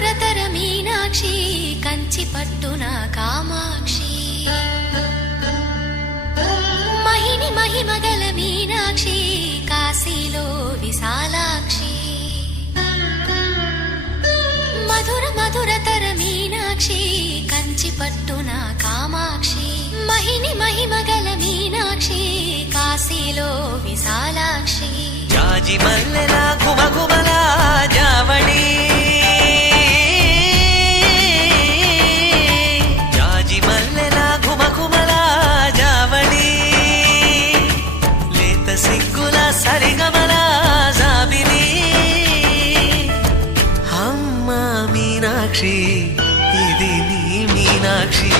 మధురతర మీనాక్షి కంచి పట్టున కామాక్షి మహిని మహిమగల మీనాక్షి కాశీలో విశాలాక్షి మధుర మధురతర మీనాక్షి కంచి పట్టున కామాక్షి మహిని మహిమగల మీనాక్షి కాశీలో విశాలాక్షి జాజి మల్లెల ఘుమఘుమల జావళి జాజి మల్లెల ఘుమఘుమల జావళి లేత సిగ్గుల సరిగమల జాబిలి అమ్మ మీనాక్షి ఇది నీ మీనాక్షి